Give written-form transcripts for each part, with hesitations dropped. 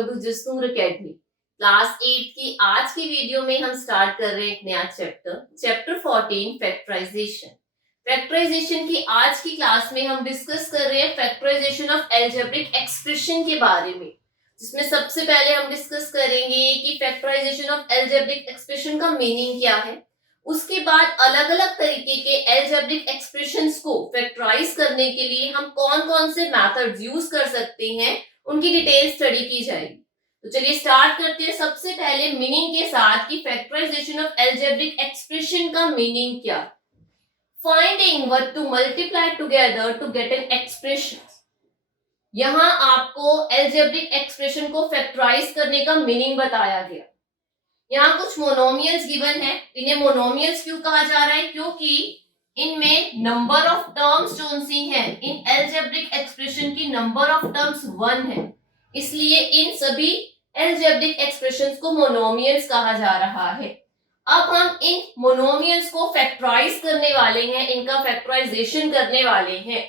Welcome to Jasur academy. Class 8 की आज की वीडियो में हम स्टार्ट कर रहे हैं एक नया चैप्टर 14 फैक्टराइजेशन। फैक्टराइजेशन की आज की क्लास में हम डिस्कस कर रहे हैं फैक्टराइजेशन ऑफ अलजेब्रिक एक्सप्रेशन के बारे में, जिसमें सबसे पहले हम डिस्कस करेंगे कि फैक्टराइजेशन ऑफ अलजेब्रिक एक्सप्रेशन का मीनिंग क्या है। उसके बाद अलग अलग तरीके के अलजेब्रिक एक्सप्रेशंस को फैक्टराइज करने के लिए हम कौन कौन से मेथड्स यूज कर सकते हैं, उनकी डिटेल स्टडी की जाएगी। तो चलिए स्टार्ट करते हैं सबसे पहले मीनिंग के साथ कि फैक्टराइजेशन ऑफ अलजेब्रिक एक्सप्रेशन का मीनिंग क्या। Finding what to multiply together to get an expression. यहां आपको अलजेब्रिक एक्सप्रेशन को फैक्टराइज करने का मीनिंग बताया गया। यहाँ कुछ मोनोमियल्स गिवन है। इन्हें मोनोमियल्स क्यों कहा जा रहा है? क्योंकि इनमें नंबर ऑफ टर्म्स जो सी हैं, इन अलजेब्रिक एक्सप्रेशन की नंबर ऑफ टर्म्स 1 है, इसलिए इन सभी अलजेब्रिक एक्सप्रेशंस को मोनोमियल्स कहा जा रहा है। अब हम इन मोनोमियल्स को फैक्टराइज करने वाले हैं, इनका फैक्टराइजेशन करने वाले हैं।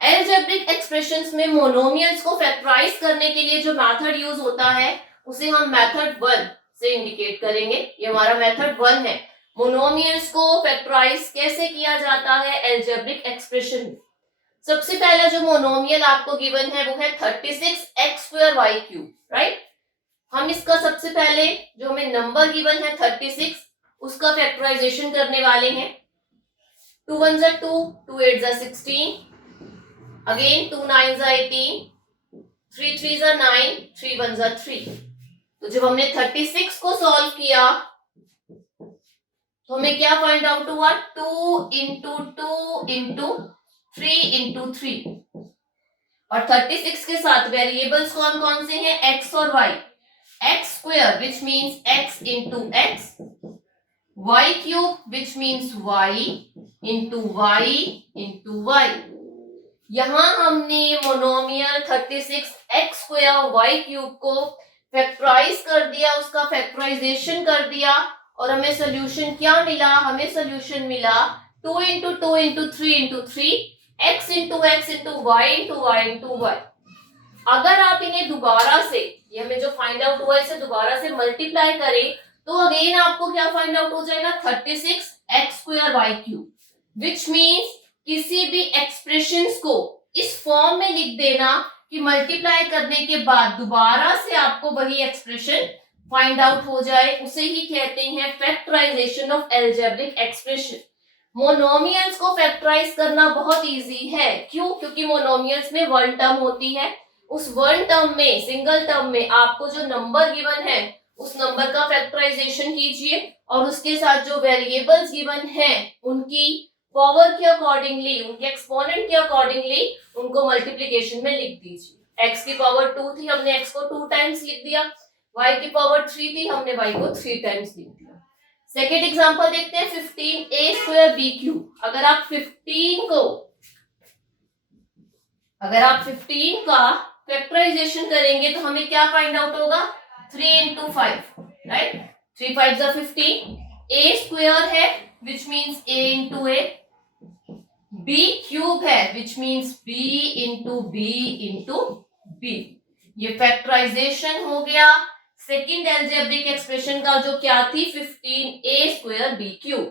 अलजेब्रिक एक्सप्रेशंस में मोनोमियल्स को फैक्टराइज करने के लिए जो मेथड यूज होता है उसे हम मेथड 1 से इंडिकेट करेंगे। ये हमारा मेथड 1 है। मोनोमियल्स को फैक्टराइज कैसे किया जाता है अलजेब्रिक एक्सप्रेशन में? सबसे पहला जो मोनोमियल आपको गिवन है वो है 36x2y3, राइट। हम इसका सबसे पहले जो हमें नंबर गिवन है 36, उसका फैक्टराइजेशन करने वाले हैं। 2 1 2, 2 8 16, अगेन 2 9 18, 3 3 9, 3 1 3। तो जब हमने 36 को सॉल्व किया तो हमें क्या फाइंड आउट हुआ? 2 इंटू 2 इंटू 3 इंटू 3। और 36 के साथ वेरिएबल्स कौन कौन से हैं? x और y। x square which means x into x, y cube which means y into y into y। यहां हमने monomial 36x square y cube को फैक्टराइज कर दिया, उसका फैक्टराइजेशन कर दिया और हमें सोल्यूशन क्या मिला? हमें सोल्यूशन मिला 2 into 2 into 3 into 3, x into x into y into y into y। अगर आप इन्हें दोबारा से, ये हमें जो फाइंड आउट हुआ इसे दोबारा से मल्टीप्लाई करें तो अगेन आपको क्या फाइंड आउट हो जाएगा? 36x square y cube, which means किसी भी एक्सप्रेशंस को इस फॉर्म में लिख देना कि मल्टीप्लाई करने के बाद दोबारा से आपको वही एक्सप्रेशन फाइंड आउट हो जाए, उसे ही कहते हैं factorization of algebraic expression. Monomials को फैक्टराइज करना बहुत इजी है। क्यों? क्योंकि मोनोमियल्स में 1 टर्म होती है। उस 1 टर्म में, सिंगल टर्म में आपको जो नंबर गिवन है उस नंबर का फैक्टराइजेशन कीजिए और उसके साथ जो वेरिएबल्स गिवन है उनकी पावर के अकॉर्डिंगली, उनके एक्सपोनेंट के अकॉर्डिंगली उनको मल्टीप्लिकेशन में लिख दीजिए। x की पावर 2 थी, हमने x को 2 टाइम्स लिख दिया। y की पावर 3 थी, हमने y को 3 टाइम्स लिख दिया। सेकेंड एग्जांपल देखते हैं 15a स्क्वायर b क्यूब। अगर आप 15 का फैक्टराइजेशन करेंगे तो हमें क्या फाइंड आउट होगा? 3 इंटू 5, राइट। 3 5 15, a स्क्वायर है which means a into a, b cube है which means b into b into b। ये फैक्टराइजेशन हो गया सेकेंड अलजेब्रिक एक्सप्रेशन का, जो क्या थी? 15a square b cube.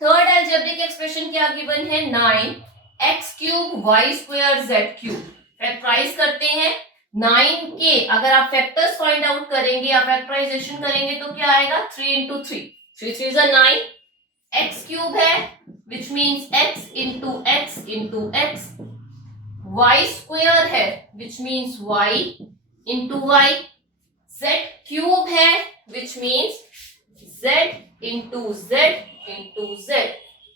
Third algebraic expression क्या गिवन है? 9x cube y square z cube. Factorize करते हैं। 9 के अगर आप फैक्टर्स फाइंड आउट करेंगे या फैक्टराइजेशन करेंगे तो क्या आएगा? 3 इंटू 3, 3 3 9, x क्यूब है which means x into x into x, y square है which means y into y, z cube है which means z into z into z।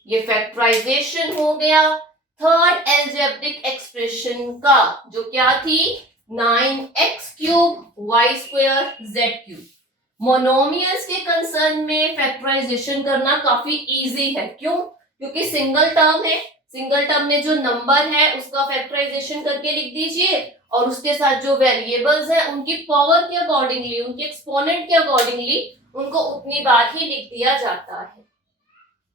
ये फैक्टराइजेशन हो गया थर्ड अलजेब्रिक एक्सप्रेशन का, जो क्या थी? 9x cube y square z cube. Monomials के कंसर्न में फैक्टराइजेशन करना काफी इजी है। क्यों? क्योंकि सिंगल टर्म है, सिंगल टर्म में जो नंबर है उसका फैक्टराइजेशन करके लिख दीजिए और उसके साथ जो वेरिएबल्स हैं उनकी पावर के अकॉर्डिंगली, उनके एक्सपोनेंट के अकॉर्डिंगली उनको उतनी बार ही लिख दिया जाता है।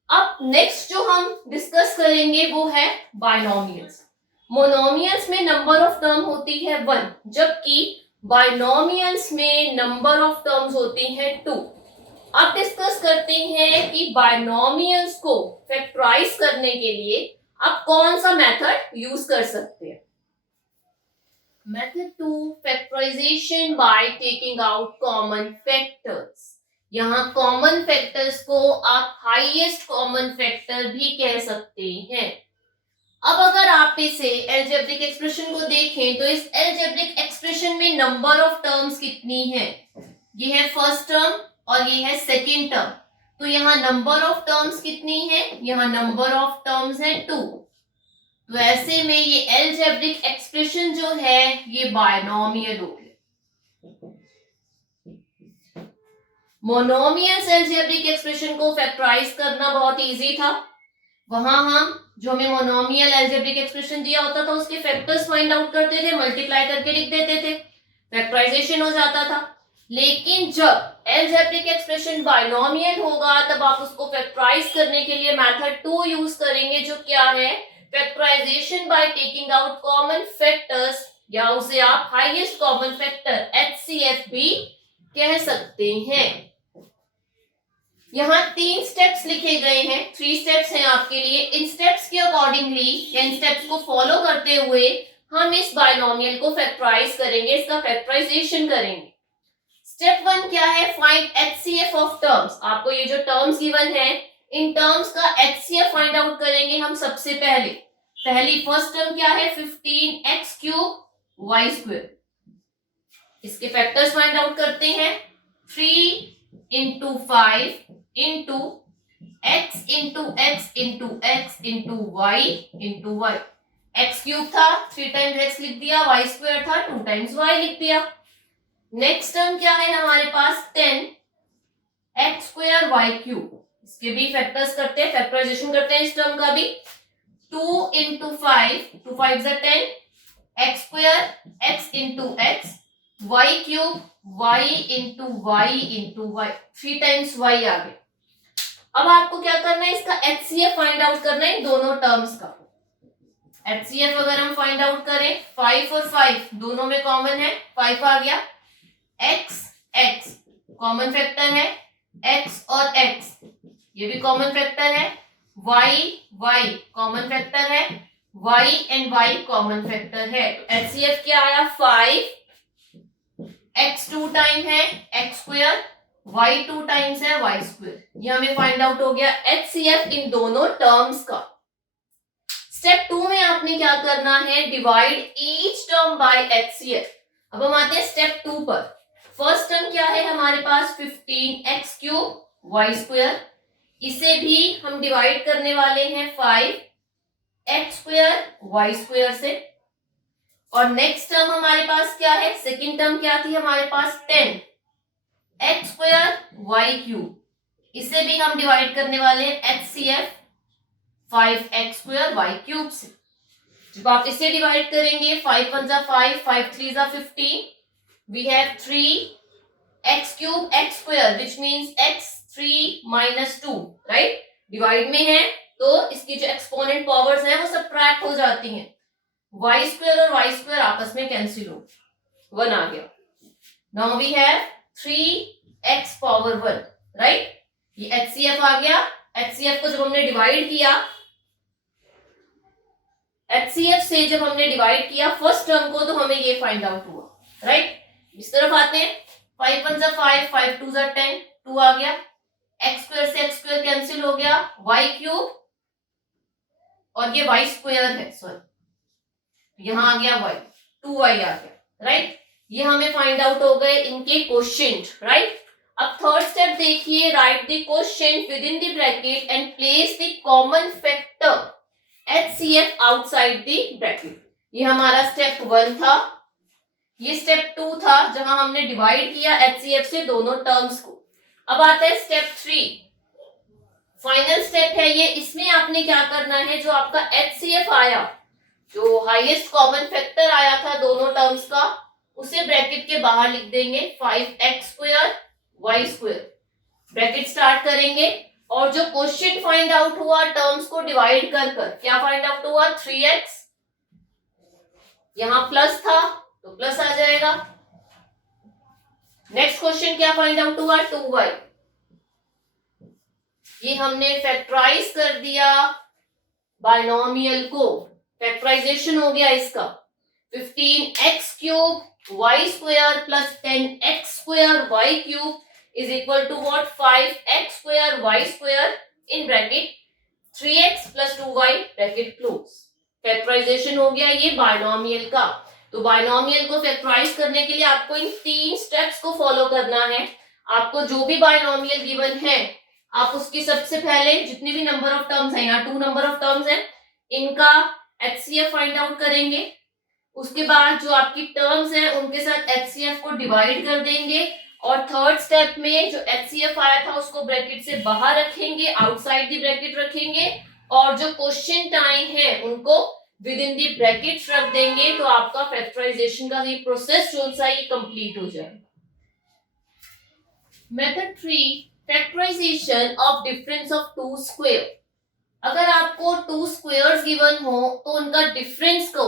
अब नेक्स्ट जो हम डिस्कस करेंगे वो है बायनोमियल्स। मोनोमियल्स में नंबर ऑफ टर्म होती है 1, जबकि बाइनोमियल्स में नंबर ऑफ टर्म्स होती हैं 2। अब डिस्कस करते हैं कि बाइनोमियल्स को फैक्टराइज करने के लिए आप कौन सा मेथड यूज कर सकते हैं। Method 2, factorization by taking out common factors. यहाँ कॉमन फैक्टर्स को आप हाईएस्ट कॉमन फैक्टर भी कह सकते हैं। अब अगर आप इसे एल्जेब्रिक एक्सप्रेशन को देखें तो इस एल्जेब्रिक एक्सप्रेशन में नंबर ऑफ टर्म्स कितनी है, ये है फर्स्ट टर्म और ये है सेकंड टर्म। तो यहाँ नंबर ऑफ टर्म्स कितनी है, यहाँ नंबर ऑफ टर्म्स है 2। तो ऐसे में ये एल्जेब्रिक एक्सप्रेशन जो है ये बायनोमियल हो गया। मोनोमियल्स एल्जेब्रिक एक्सप्रेशन को फैक्टराइज करना बहुत इजी था। वहां हम जो हमें मोनोमियल एल्जेब्रिक एक्सप्रेशन दिया होता था उसके फैक्टर्स फाइंड आउट करते थे, मल्टीप्लाई करके लिख देते थे, फैक्टराइजेशन हो जाता था। लेकिन जब एल्जेब्रिक एक्सप्रेशन बाइनोमियल होगा तब आप उसको फैक्टराइज करने के लिए मेथड 2 यूज करेंगे, जो क्या है, factorization by taking out common factors, या उसे आप हाईएस्ट कॉमन फैक्टर HCF भी कह सकते हैं। यहाँ 3 स्टेप्स लिखे गए हैं, 3 स्टेप्स हैं आपके लिए। इन स्टेप्स के अकॉर्डिंगली या इन स्टेप्स को फॉलो करते हुए हम इस बाइनोमियल को फैक्टराइज करेंगे, इसका फैक्टराइजेशन करेंगे। स्टेप 1 क्या है, फाइंड HCF ऑफ टर्म्स। आपको ये जो टर्म्स गिवन है इन टर्म्स का HCF फाइंड आउट करेंगे हम सबसे पहले। पहली फर्स्ट टर्म क्या है, 15x क्यूब y स्क्वायर। इसके फैक्टर्स फाइंड आउट करते हैं, 3 into 5 into x into x into x into y into y। x cube था 3 टाइम्स x लिख दिया, y स्क्वायर था 2 टाइम्स y लिख दिया। नेक्स्ट टर्म क्या है हमारे पास, 10 x स्क्वायर y क्यूब। इसके भी फैक्टर्स करते हैं, फैक्टराइजेशन करते हैं इस टर्म का भी। 2 इंटू 5, 2 5 जा 10, x square x into x, y cube y into y into y, 3 times y आ गए। अब आपको क्या करना है, इसका HCF फाइंड आउट करना है दोनों टर्म्स का। HCF अगर हम फाइंड आउट करें, 5 और 5 दोनों में कॉमन है, 5 आ गया, x x कॉमन फैक्टर है, x और x ये भी कॉमन फैक्टर है, y y कॉमन फैक्टर है, y and y common factor है। तो HCF क्या आया, 5, x 2 टाइम है x स्क्वायर, y 2 टाइम्स है y स्क्वायर। ये हमें फाइंड आउट हो गया HCF इन दोनों टर्म्स का। स्टेप 2 में आपने क्या करना है, divide each term by HCF। अब हम आते हैं स्टेप 2 पर। फर्स्ट टर्म क्या है हमारे पास, 15x क्यूब y स्क्वायर। इसे भी हम डिवाइड करने वाले हैं 5x स्क्वायर y स्क्वायर से। और नेक्स्ट टर्म हमारे पास क्या है, सेकंड टर्म क्या थी हमारे पास, 10x स्क्वायर y क्यूब। इसे भी हम डिवाइड करने वाले हैं HCF 5x square y cube से। जब आप इसे डिवाइड करेंगे, 5 1 जा 5, 5 3 जा 15, we have 3x cube x square which means x 3 minus 2, right? Divide में है तो इसकी जो एक्सपोनेंट पावर्स हैं वो सबट्रैक्ट हो जाती हैं। y स्क्वायर और y स्क्वायर आपस में कैंसिल हो, 1 आ गया। Now we have 3x power 1, right? ये HCF आ गया। HCF को जब हमने डिवाइड किया, HCF से जब हमने डिवाइड किया फर्स्ट टर्म को, तो हमें ये फाइंड आउट हुआ, राइट? इस तरफ आते हैं, 5 1 जा 5, 5 2 जा 10, 2 आ गया, x स्क्वायर से x स्क्वायर कैंसिल हो गया, y क्यूब और ये y स्क्वायर है, सॉरी यहां आ गया y, 2y आ गया, राइट? ये हमें फाइंड आउट हो गए इनके कोशेंट, राइट? अब थर्ड स्टेप देखिए, right the quotient with in the bracket and place the common factor HCF outside the bracket. ये हमारा स्टेप 1 था। ये स्टेप 2 था जहां हमने डिवाइड किया HCF से दोनों टर्म्स को। अब आता है स्टेप 3, फाइनल स्टेप है ये। इसमें आपने क्या करना है, जो आपका HCF आया, जो हाईएस्ट कॉमन फैक्टर आया था दोनों टर्म्स का, उसे ब्रैकेट के बाहर लिख देंगे, 5x square y square, bracket start करेंगे। और जो क्वेश्चन फाइंड आउट हुआ टर्म्स को डिवाइड कर कर, क्या फाइंड आउट हुआ, 3x, यहां प्लस था तो प्लस आ जाएगा, नेक्स्ट क्वेश्चन क्या फाइंड आउट हुआ, 2y। ये हमने फैक्टराइज कर दिया बाइनोमियल को, फैक्टराइजेशन हो गया इसका। 15x cube Y square plus 10x square Y cube is equal to what, 5x square Y square in bracket 3x plus 2y bracket close. Factorization हो गया ये बाइनोमियल का। तो बाइनोमियल को फैक्टराइज करने के लिए आपको इन 3 स्टेप्स को फॉलो करना है। आपको जो भी बाइनोमियल गिवन है, आप उसकी सबसे पहले जितने भी नंबर ऑफ टर्म्स हैं, यहाँ 2 नंबर ऑफ टर्म्स हैं, इनका HCF फाइंड आउट करेंगे। उसके बाद जो आपकी टर्म्स हैं उनके साथ HCF को डिवाइड कर देंगे, और थर्ड स्टेप में जो HCF आया था उसको ब्रैकेट से बाहर रखेंगे, आउटसाइड द ब्रैकेट रखेंगे, और जो क्वेश्चन टाइम है उनको विद इन दी ब्रैकेट रख देंगे। तो आपका फैक्टराइजेशन का ये प्रोसेस जो सा ये कंप्लीट हो जाएगा। Method 3, factorization of difference of 2 square. अगर आपको 2 स्क्वायर्स गिवन हो तो उनका डिफरेंस को,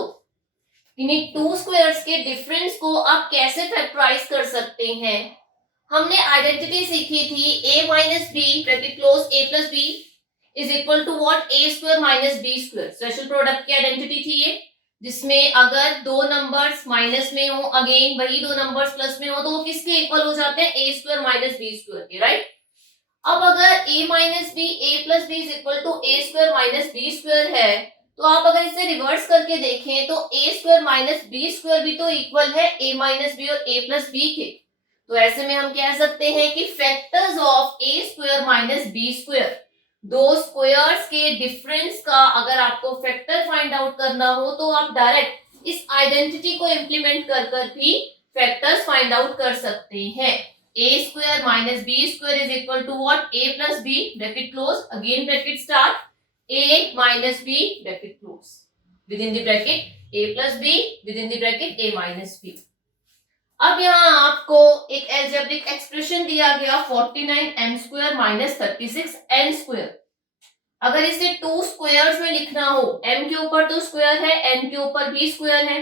इन्हीं 2 स्क्वायर्स के डिफरेंस को आप कैसे फैक्टराइज कर सकते हैं। हमने आइडेंटिटी सीखी थी a minus B bracket close a plus B is equal to what, a square minus B square. Special product की आइडेंटिटी थी ये, जिसमें अगर 2 नंबर्स माइनस में हो, अगेन वही 2 नंबर्स प्लस में हो, तो वो किसके इक्वल हो जाते हैं, a square minus B square के, राइट। अब अगर a minus B a plus B is equal to a square minus B square है, तो आप अगर इसे रिवर्स करके देखें तो a square minus B square भी तो इक्वल है a माइनस बी और a प्लस बी के। तो ऐसे में हम कह सकते हैं कि factors of a square minus B square, दो स्क्वायर्स के डिफरेंस का अगर आपको फैक्टर फाइंड आउट करना हो तो आप डायरेक्ट इस आइडेंटिटी को इंप्लीमेंट कर कर भी फैक्टर्स फाइंड आउट कर सकते हैं। a square minus b square is equal to what, a plus b bracket close, again bracket start, a minus b bracket close, within the bracket a plus b within the bracket a minus b। अब यहाँ आपको एक algebraic expression दिया गया 49m square minus 36n square. अगर इसे 2 squares में लिखना हो, m के ऊपर तो स्क्वायर है, n के ऊपर भी स्क्वायर है,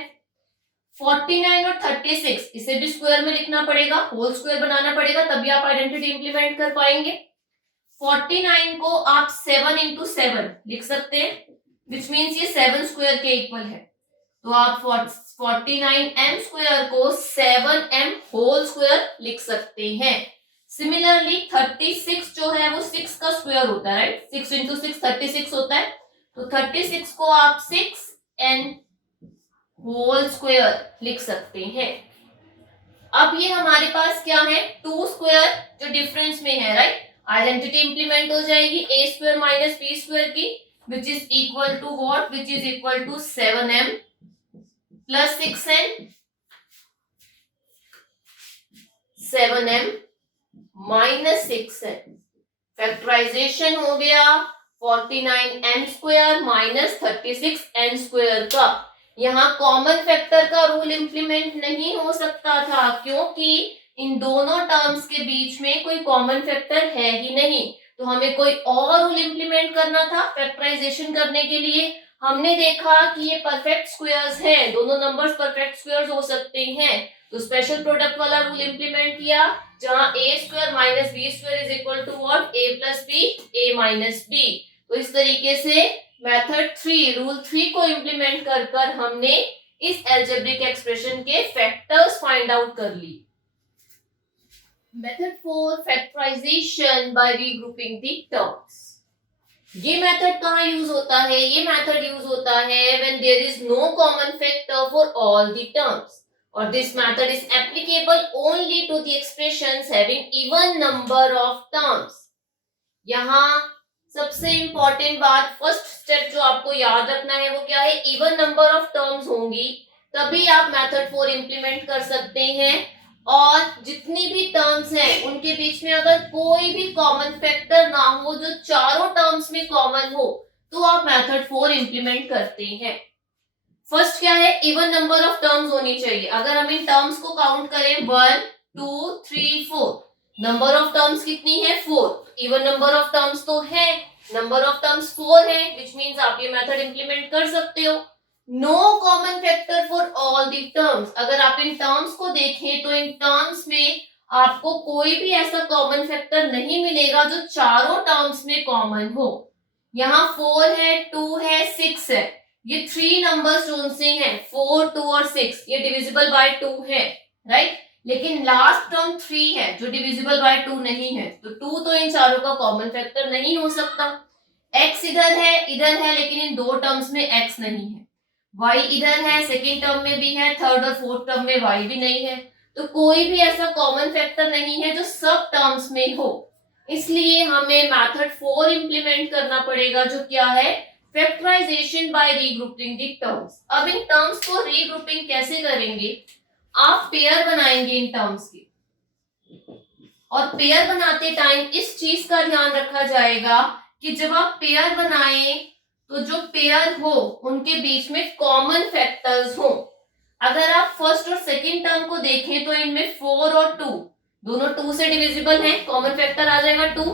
49 और 36 इसे भी स्क्वायर में लिखना पड़ेगा, होल स्क्वायर बनाना पड़ेगा, तभी आप आइडेंटिटी इंप्लीमेंट कर पाएंगे। 49 को आप 7 इंटू 7 लिख सकते हैं, विच मीन्स ये 7 स्क्वायर के इक्वल है। तो आप 49m स्क्वायर को 7m होल स्क्वायर लिख सकते हैं। सिमिलरली 36 जो है वो 6 का स्क्वायर होता है, राइट। 6 इंटू 6 36 होता है, तो 36 को आप 6n होल स्क्वायर लिख सकते हैं। अब ये हमारे पास क्या है, 2 स्क्वायर जो डिफरेंस में है, राइट। आइडेंटिटी इंप्लीमेंट हो जाएगी a square minus b square की, which is equal to what, which is equal to 7m plus 6n, 7m minus 6n। Factorisation हो गया 49m square minus 36n square का। यहाँ कॉमन फैक्टर का rule implement नहीं हो सकता था, क्योंकि इन दोनों टर्म्स के बीच में कोई कॉमन फैक्टर है ही नहीं। तो हमें कोई और रूल इंप्लीमेंट करना था फैक्टराइजेशन करने के लिए। हमने देखा कि ये परफेक्ट स्क्वायर्स हैं, दोनों नंबर्स परफेक्ट स्क्वायर्स हो सकते हैं, तो स्पेशल प्रोडक्ट वाला रूल इंप्लीमेंट किया, जहां a square minus B square is equal to what, a plus b a minus b. तो इस तरीके से मेथड 3 रूल 3 को इंप्लीमेंट कर कर हमने इस एल्जेब्रिक एक्सप्रेशन के फैक्टर्स फाइंड आउट कर ली। Method 4, factorisation by regrouping the terms. ये मेथड कहाँ यूज होता है, ये मेथड यूज होता है when there is no common factor for all the terms, और this method is applicable only to the expressions having even number of terms. यहाँ सबसे इंपॉर्टेंट बात, फर्स्ट स्टेप जो आपको याद रखना है वो क्या है, इवन नंबर ऑफ टर्म्स होंगी तभी आप मेथड 4 इंप्लीमेंट कर सकते हैं, और जितनी भी टर्म्स हैं उनके बीच में अगर कोई भी कॉमन फैक्टर ना हो जो चारों टर्म्स में कॉमन हो, तो आप मेथड 4 इंप्लीमेंट करते हैं। फर्स्ट क्या है, इवन नंबर ऑफ टर्म्स होनी चाहिए। अगर हम इन टर्म्स को काउंट करें 1 2 3 4, नंबर ऑफ टर्म्स कितनी है, 4, इवन नंबर ऑफ टर्म्स तो है, नंबर ऑफ टर्म्स 4 है, विच मीन्स आप ये मेथड इंप्लीमेंट कर सकते हो। No common factor for all the terms, अगर आप इन टर्म्स को देखें तो इन टर्म्स में आपको कोई भी ऐसा कॉमन फैक्टर नहीं मिलेगा जो चारों टर्म्स में कॉमन हो। यहाँ 4 है, 2 है, 6 है, ये 3 नंबर्स जो से हैं 4, 2 और 6 ये डिविजिबल बाय 2 है, राइट। लेकिन लास्ट टर्म 3 है जो डिविजिबल बाय 2 नहीं है, तो 2 तो इन चारों का कॉमन फैक्टर नहीं हो सकता। x इधर है लेकिन इन दो टर्म्स में x नहीं है। y इधर है, सेकेंड टर्म में भी है, थर्ड और फोर्थ टर्म में y भी नहीं है। तो कोई भी ऐसा कॉमन फैक्टर नहीं है जो सब टर्म्स में हो। इसलिए हमें मेथड 4 इंप्लीमेंट करना पड़ेगा, जो क्या है, factorization by regrouping the terms. अब इन टर्म्स को रीग्रुपिंग कैसे करेंगे, आप पेयर बनाएंगे इन टर्म्स की, और पेयर बनाते टाइम इस चीज का ध्यान रखा जाएगा कि जब आप पेयर बनाएं तो जो पेयर हो उनके बीच में कॉमन फैक्टर्स हो। अगर आप फर्स्ट और सेकंड टर्म को देखें तो इनमें 4 और 2 दोनों 2 से डिविजिबल हैं, कॉमन फैक्टर आ जाएगा 2।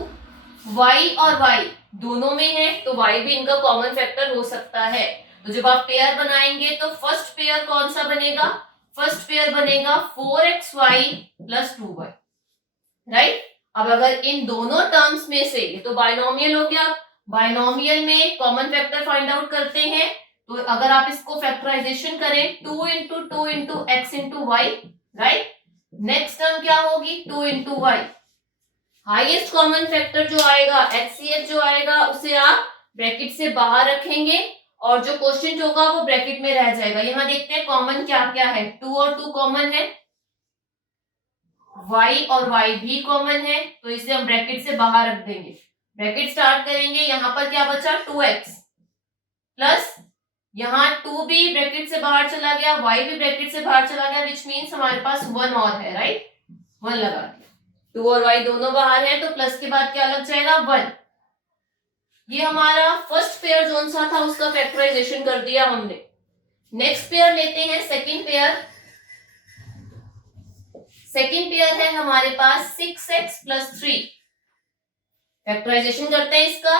y और y दोनों में है तो y भी इनका कॉमन फैक्टर हो सकता है। तो जब आप पेयर बनाएंगे तो फर्स्ट पेयर कौन सा बनेगा, फर्स्ट पेयर बनेगा 4xy प्लस 2y, राइट। अब अगर इन दोनों टर्म्स में से, ये तो बाइनोमियल हो गया, बाइनोमियल में कॉमन फैक्टर फाइंड आउट करते हैं, तो अगर आप इसको फैक्टराइजेशन करें 2 into 2 into x into y, right. Next term क्या होगी 2 into y, highest common factor जो आएगा HCF जो आएगा उसे आप ब्रैकेट से बाहर रखेंगे और जो क्वोशिएंट होगा वो ब्रैकेट में रह जाएगा। यहां देखते हैं कॉमन क्या क्या है, 2 और 2 कॉमन है, y और y भी कॉमन है, तो इसे हम ब्रैकेट से बाहर रख देंगे। ब्रैकेट स्टार्ट करेंगे, यहां पर क्या बचा 2x प्लस यहाँ 2 भी ब्रैकेट से बाहर चला गया, y भी ब्रैकेट से बाहर चला गया, विच मीन्स हमारे पास 1 और है, राइट। 1 लगा दिया, 2 और y दोनों बाहर है तो प्लस के बाद क्या लग जाएगा 1। ये हमारा फर्स्ट पेयर जोन सा था उसका फैक्टराइजेशन कर दिया हमने। नेक्स्ट पेयर लेते हैं सेकंड पेयर। सेकेंड पेयर है हमारे पास 6x प्लस 3, फैक्टराइजेशन करते हैं इसका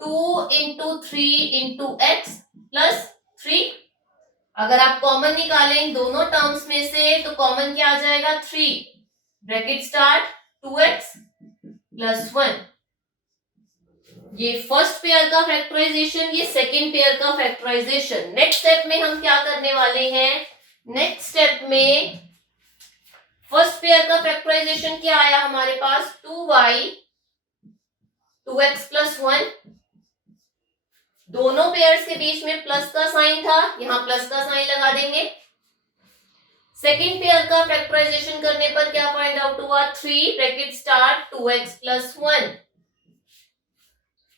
2 इंटू 3 इंटू एक्स प्लस 3। अगर आप कॉमन निकालें दोनों टर्म्स में से तो कॉमन क्या आ जाएगा 3, ब्रैकेट स्टार्ट 2x प्लस 1। ये फर्स्ट पेयर का फैक्टराइजेशन, ये सेकेंड पेयर का फैक्टराइजेशन। नेक्स्ट स्टेप में हम क्या करने वाले हैं, नेक्स्ट स्टेप में फर्स्ट पेयर का फैक्टराइजेशन क्या आया हमारे पास 2y 2x प्लस 1, दोनों पेयर्स के बीच में प्लस का साइन था, यहां प्लस का साइन लगा देंगे। सेकेंड पेयर का फैक्टराइजेशन करने पर क्या फाइंड आउट हुआ 3 ब्रैकेट स्टार्ट 2x प्लस 1।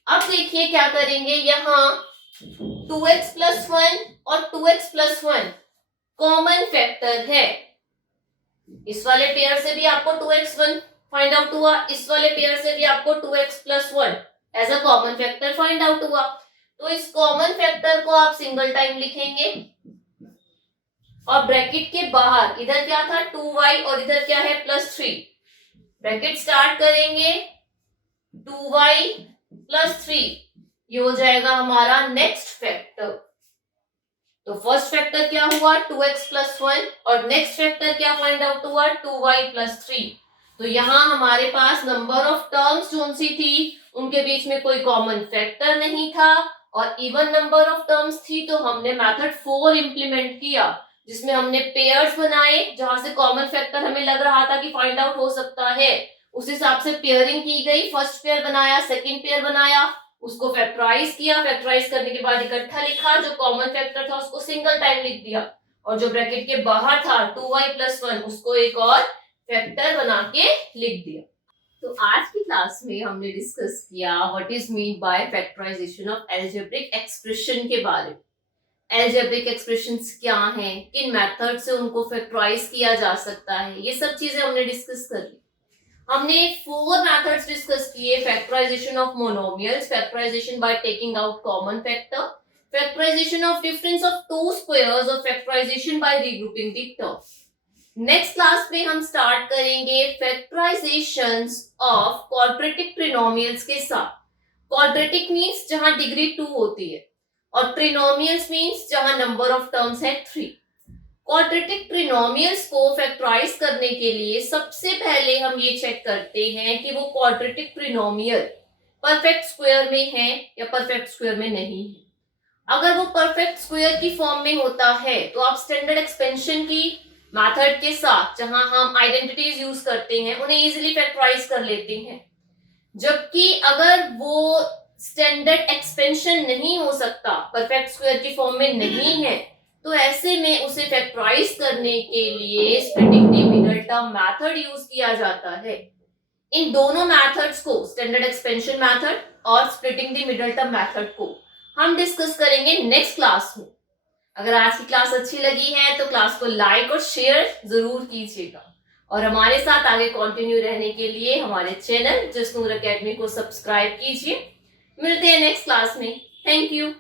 अब देखिए क्या करेंगे, यहां 2x प्लस 1 और 2x प्लस 1 कॉमन फैक्टर है। इस वाले पेयर से भी आपको 2x1 फाइंड आउट हुआ, इस वाले पेयर से भी आपको 2x plus 1 as a common factor find out हुआ। तो इस कॉमन फैक्टर को आप सिंगल टाइम लिखेंगे और ब्रैकेट के बाहर इधर क्या था 2y और इधर क्या है प्लस 3, ब्रैकेट स्टार्ट करेंगे 2y प्लस 3, ये हो जाएगा हमारा नेक्स्ट फैक्टर। तो फर्स्ट फैक्टर क्या हुआ 2x प्लस 1 और नेक्स्ट फैक्टर क्या फाइंड आउट हुआ 2y प्लस 3। तो यहाँ हमारे पास नंबर ऑफ टर्म्स जो सी थी उनके बीच में कोई कॉमन फैक्टर नहीं था और इवन नंबर ऑफ टर्म्स थी, तो हमने मेथड 4 इंप्लीमेंट किया जिसमें हमने पेयर्स बनाए, जहां से कॉमन फैक्टर हमें लग रहा था कि फाइंड आउट हो सकता है, उस हिसाब से पेयरिंग की गई। फर्स्ट पेयर बनाया, सेकंड पेयर बनाया, उसको फैक्टराइज किया, फैक्टराइज करने के बाद इकट्ठा लिखा, जो कॉमन फैक्टर था उसको सिंगल टाइम लिख दिया और जो ब्रैकेट के बाहर था 2y प्लस 1 उसको एक और फैक्टर बना के लिख दिया। तो आज की क्लास में हमने डिस्कस किया what is mean by factorization of algebraic expression के बारे में। अलजेब्रिक एक्सप्रेशंस क्या हैं, किन मेथड से उनको फैक्टराइज किया जा सकता है, ये सब चीजें हमने डिस्कस कर ली। हमने 4 मेथड्स डिस्कस किए, factorization of monomials, factorization by taking out common factor, factorization of difference of two squares और factorization by regrouping the terms. Next class में हम स्टार्ट करेंगे फैक्टराइजेशंस ऑफ क्वाड्रेटिक ट्रिनोमियल्स के साथ। क्वाड्रेटिक मींस जहां डिग्री 2 होती है और ट्रिनोमियल्स मींस जहां नंबर ऑफ टर्म्स है 3। क्वाड्रेटिक ट्रिनोमियल्स को फैक्टराइज करने के लिए सबसे पहले हम ये चेक करते हैं कि वो क्वाड्रेटिक ट्रिनोमियल परफेक्ट स्क्वायर में है या परफेक्ट स्क्वायर में नहीं है। अगर वो परफेक्ट स्क्वायर की फॉर्म में होता है तो आप स्टैंडर्ड एक्सपेंशन की मेथड के साथ, जहां हम आइडेंटिटीज यूज करते हैं, उन्हें इजीली फैक्टराइज कर लेते हैं। जबकि अगर वो स्टैंडर्ड एक्सपेंशन नहीं हो सकता, परफेक्ट स्क्वायर की फॉर्म में नहीं है, तो ऐसे में उसे फैक्टराइज करने के लिए splitting the middle term method use किया जाता है। इन दोनों मेथड्स को, स्टैंडर्ड एक्सपेंशन मेथड और splitting the middle term method को, हम डिस्कस करेंगे नेक्स्ट क्लास में। अगर आज की क्लास अच्छी लगी है तो क्लास को लाइक और शेयर जरूर कीजिएगा, और हमारे साथ आगे कंटिन्यू रहने के लिए हमारे चैनल जसनूर एकेडमी को सब्सक्राइब कीजिए। मिलते हैं नेक्स्ट क्लास में। Thank you.